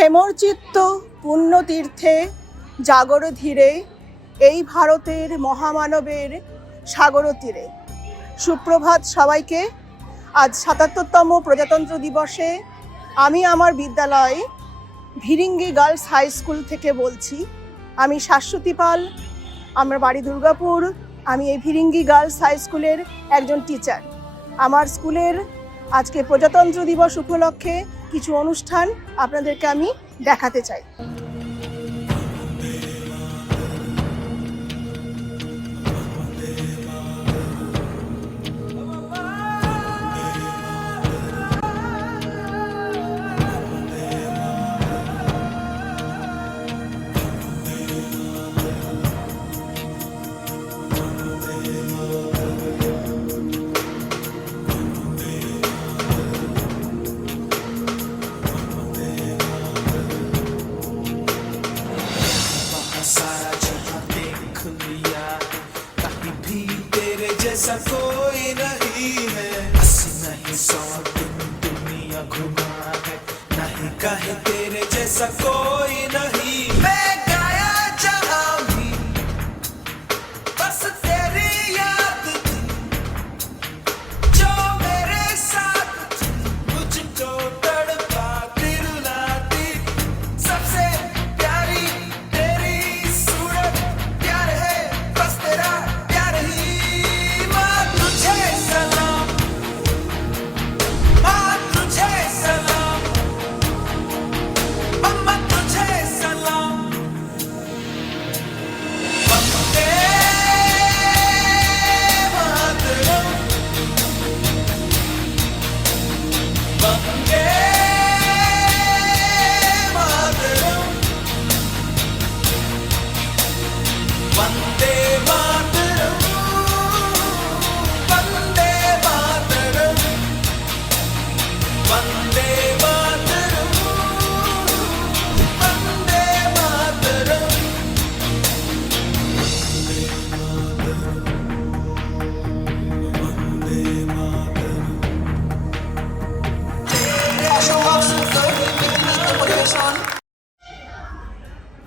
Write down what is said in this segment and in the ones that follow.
হেমরচিত্ত পুণ্যতীর্থে জাগর ধীরে, এই ভারতের মহামানবের সাগর তীরে। সুপ্রভাত সবাইকে। আজ ৭৭তম প্রজাতন্ত্র দিবসে আমি আমার বিদ্যালয় ভিরিঙ্গি গার্লস হাই স্কুল থেকে বলছি। আমি শাশ্বতী পাল, আমার বাড়ি দুর্গাপুর। আমি এই ভিরিঙ্গি গার্লস হাই স্কুলের একজন টিচার। আমার স্কুলের আজকে প্রজাতন্ত্র দিবস উপলক্ষে কিছু অনুষ্ঠান আপনাদেরকে আমি দেখাতে চাই। जैसा कोई नहीं है, अस्सी नहीं 100 दिन दुनिया घुमा है, नहीं कहे तेरे जैसा कोई नहीं। मैं गाया जहां भी बस तेरी याद थी, जो मेरे साथ थी, मुझको तड़पाती रुलाती। सबसे प्यारी तेरी सूरत, प्यार है बस तेरा प्यार ही।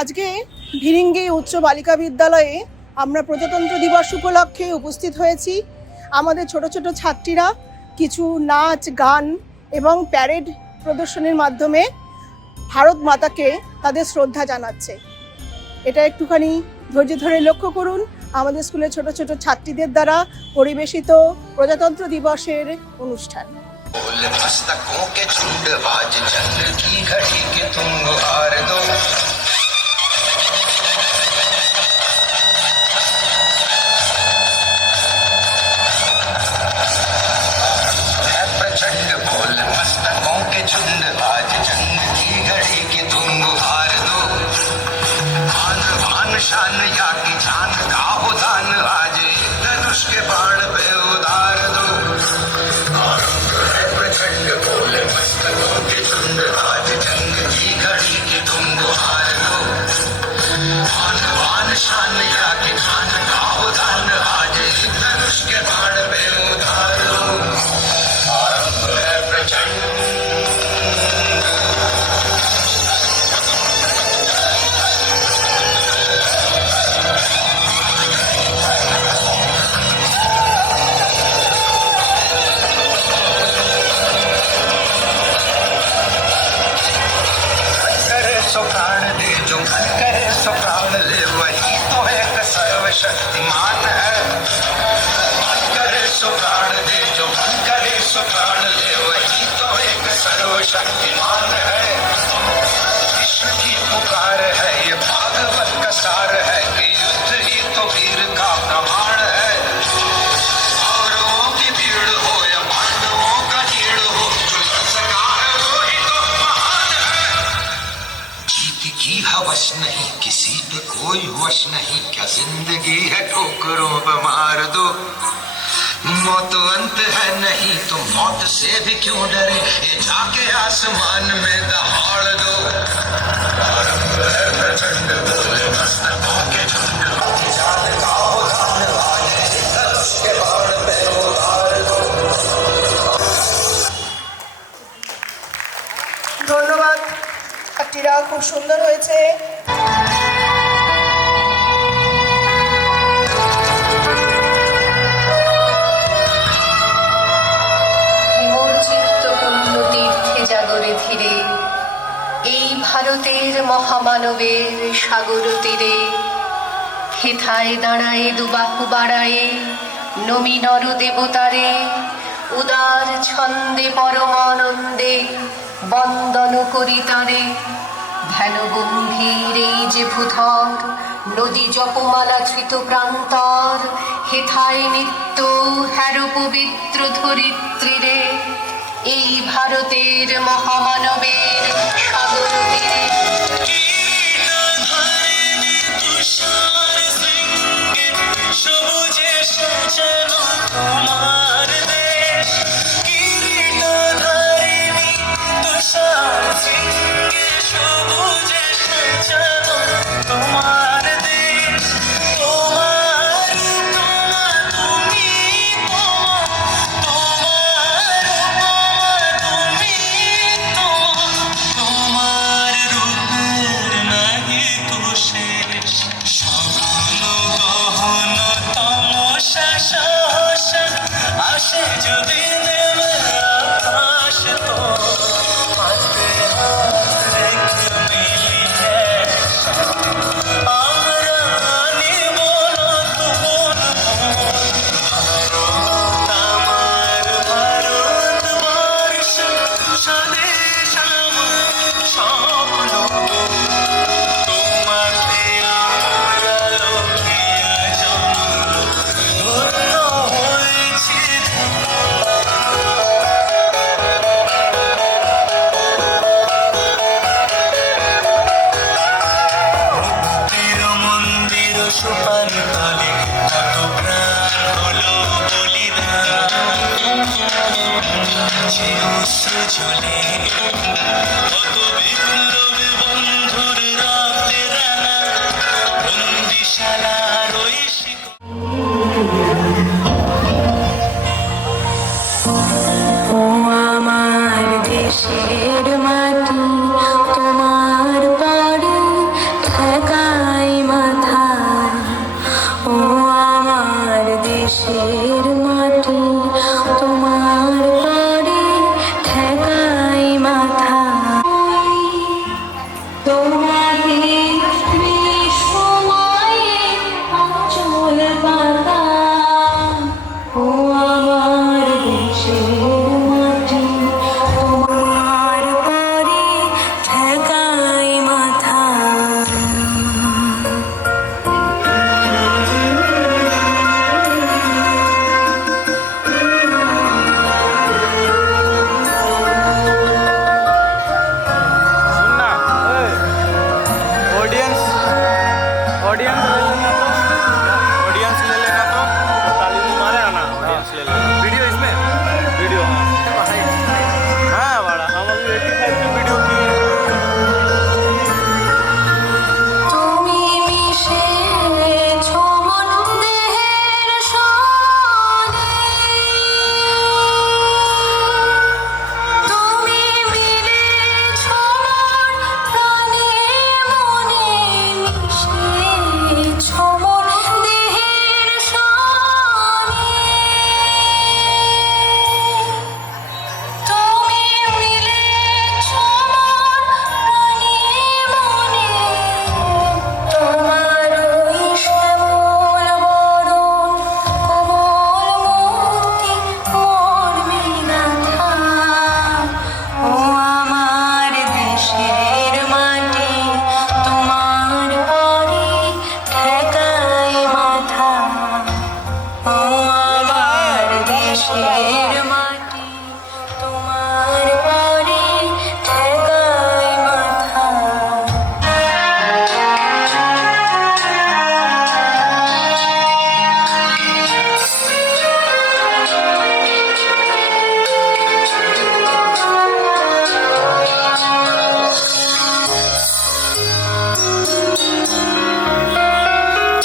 আজকে ভিরিঙ্গি উচ্চ বালিকা বিদ্যালয়ে আমরা প্রজাতন্ত্র দিবস উপলক্ষে উপস্থিত হয়েছি। আমাদের ছোট ছোট ছাত্রীরা কিছু নাচ, গান এবং প্যারেড প্রদর্শনীর মাধ্যমে ভারত মাতাকে তাদের শ্রদ্ধা জানাচ্ছে। এটা একটুখানি ধৈর্য ধরে লক্ষ্য করুন। আমাদের স্কুলের ছোট ছোট ছাত্রীদের দ্বারা পরিবেশিত প্রজাতন্ত্র দিবসের অনুষ্ঠান। शान या की जान का उदान आज धनुष के बाण पे उतार दो। प्रचंड बोले मस्तकों के झुंड, आज जंग की घड़ी की तुम गुहार दो। आन बान शान या की जान का उदान आज धनुष के बाण पे उतार दो। आरंभ है प्रचंड प्राण दे, जो मन करे सो प्राण ले, वही तो एक सर्वशक्तिमान है। मन करे सो प्राण दे, जो मन करे सो प्राण ले, वही तो एक सर्वशक्तिमान है। विश्व की पुकार है, ये भागवत का सार है, कि युद्ध ही तो वीर का प्रमाण है। कौरवों की भीड़ हो या पांडवों का नीड़ हो, जो लड़ सका है वो ही तो महान है। जीत की हवस नहीं, किसी पे कोई वश नहीं, क्या जिंदगी है ठोकरों पे मार दो। मौत अंत है नहीं तो मौत से भी क्यों डरे, ये जाके आसमान में दहाड़ दो। प्रचंड बोले मस्तकों के झुंड, जान का उदान आज धनुष के बाण पे उतार दो। ধন্যবাদ ছাত্রীরা। তীরে, হেথায় দাঁড়ায় দুবাহু বাড়ায়ে নমি নর দেবতারে, উদার ছন্দে পরমানন্দে বন্দন করি তারে। ধ্যান গম্ভীর এই যে ভূধর, নদী জপমালা ধৃত প্রান্তর, হেথায় নিত্য হ্যারো পবিত্র ধরিত্রীরে, এই ভারতের মহামানবের সাগর তীরে। সবুজে সাজানো তোমার দেশ, কিরীটধারিণী তুষার শৃঙ্গে সবুজে সাজানো তোমার দেশ। তোমার উপমা তুমি, তোমার উপমা তুমি, তোমার রূপের নাহি তো শেষ। সঘন গহন তমসা সহসা আসে যদি নেমে আকাশ, তো হাতে হাত রেখে মিলিয়ে আমরা নিব নতুন ভোর। ভারত আমার ভারতবর্ষ, স্বদেশ আমার স্বপ্ন। তোমাতে আমরা লক্ষ্মীয়া জন্ম, ধন্য হয়েছি। মুক্তির মন্দির সোপান তলে কত প্রাণ হলো বলিদান, সে অশ্রু ঝরে কত বিপ্লবী বন্ধুর রক্তে রাঙা, বন্দিশালার ওই ও আমার দেশের মাটি, তোমার পরে ঠেকাই মাথা। ও আমার দেশের মাটি, তোমার পরে ঠেকাই মাথা। তোমাকে বিশ্বময়ে অচল পাতা। ও আমার দেশের মাটি, তোমার পরে ঠেকাই মাথা। सुनना ऑडियंस ऑडियंस ऑडियंस ले लेना, तो ताली भी मारे आना, ऑडियंस ले लेना। वीडियो इसमें वीडियो, हाँ बड़ा हम अभी 85 की वीडियो की। তুমি মিশেছ মন দেহের সনে, তুমি মিলেছ মন প্রাণে মনে, মিশেছ মন দেহের সনে। তুমি মিলেছ মন প্রাণে মনে, তোমার ওই শ্যামল বরণ কোমল মূর্তি মর্মে গাঁথা। ও আমার দেশের মাটি, তোমার পরে ঠেকাই মাথা। ও আমার দেশের মাটি, তোমার পরে ঠেকাই মাথা।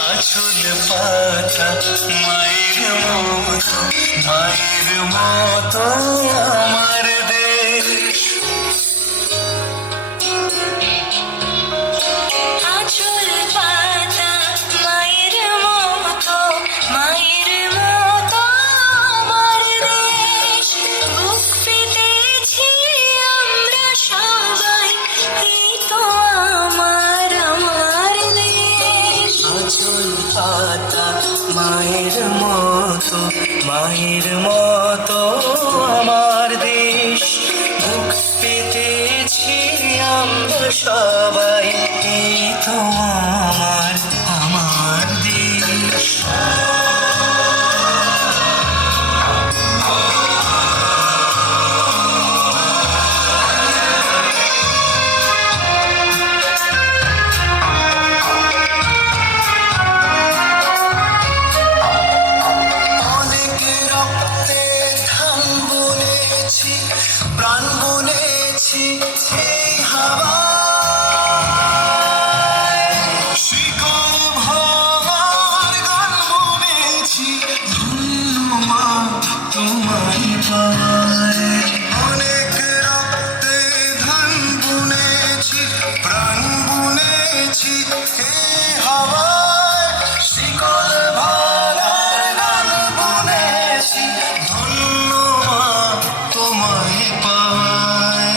আঁচল পাতা মায়ের মতো, মায়ের মতো আমার দেশ। আঁচল পাতা মায়ের মতো, মায়ের মতো আমার দেশ। বুক পেতেছি আমরা সবাই, এই তো আমার দেশ। আঁচল পাতা মায়ের মতো আমার দেশ। বুক পেতেছি আমরা সবাই, এই তো আমার দেশ। অনেক রক্তে ধান বুনেছি, প্রাণ বুনেছি এই হাওয়ায়। শিকল ভাঙার গান বুনেছি, ধন্য মা তোমায় পায়। অনেক রক্তে ধান বুনেছি, প্রাণ বুনেছি এই হাওয়ায়। শিকল ভাঙার গান বুনেছি, ধন্য মা তোমায় পায়।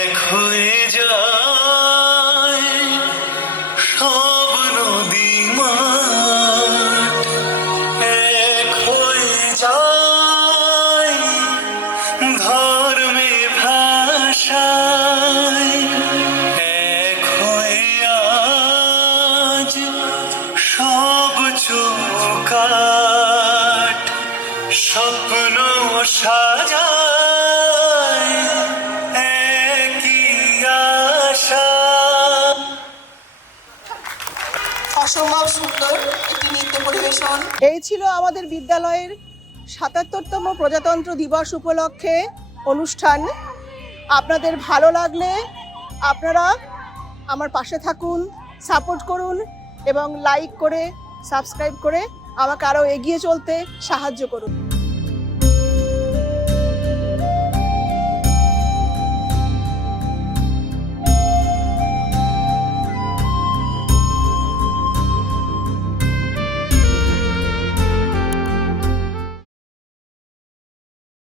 এক হয়ে যায় সব নদী মাঠ, এক হয়ে যায় ধর্মে ভাষায়, এক হয়ে আজ সব চৌকাঠ, স্বপ্ন সাজায় একই আশা। অসম্ভব সুন্দর একটি নৃত্য পরিবেশন। এই ছিল আমাদের বিদ্যালয়ের ৭৭তম প্রজাতন্ত্র দিবস উপলক্ষে অনুষ্ঠান। আপনাদের ভালো লাগলে আপনারা আমার পাশে থাকুন, সাপোর্ট করুন এবং লাইক করে সাবস্ক্রাইব করে আমাকে আরও এগিয়ে চলতে সাহায্য করুন।